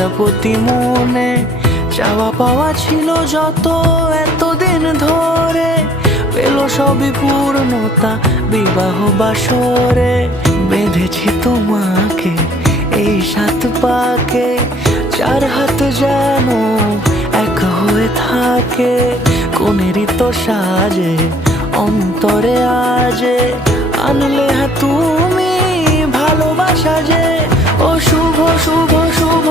প্রজাপতি মনে চাওয়া পাওয়া ছিল যত এতদিন ধরে, পেল সবই পূর্ণতা বিবাহ বাসরে। বেঁধেছি তোমাকে এই 7 পাকে, 4 হাত যেন এক হয়ে থাকে। কোনেরই তো সাজে অন্তরে আজে আনলে তুমি ভালোবাসা যে। ও শুভ শুভ শুভ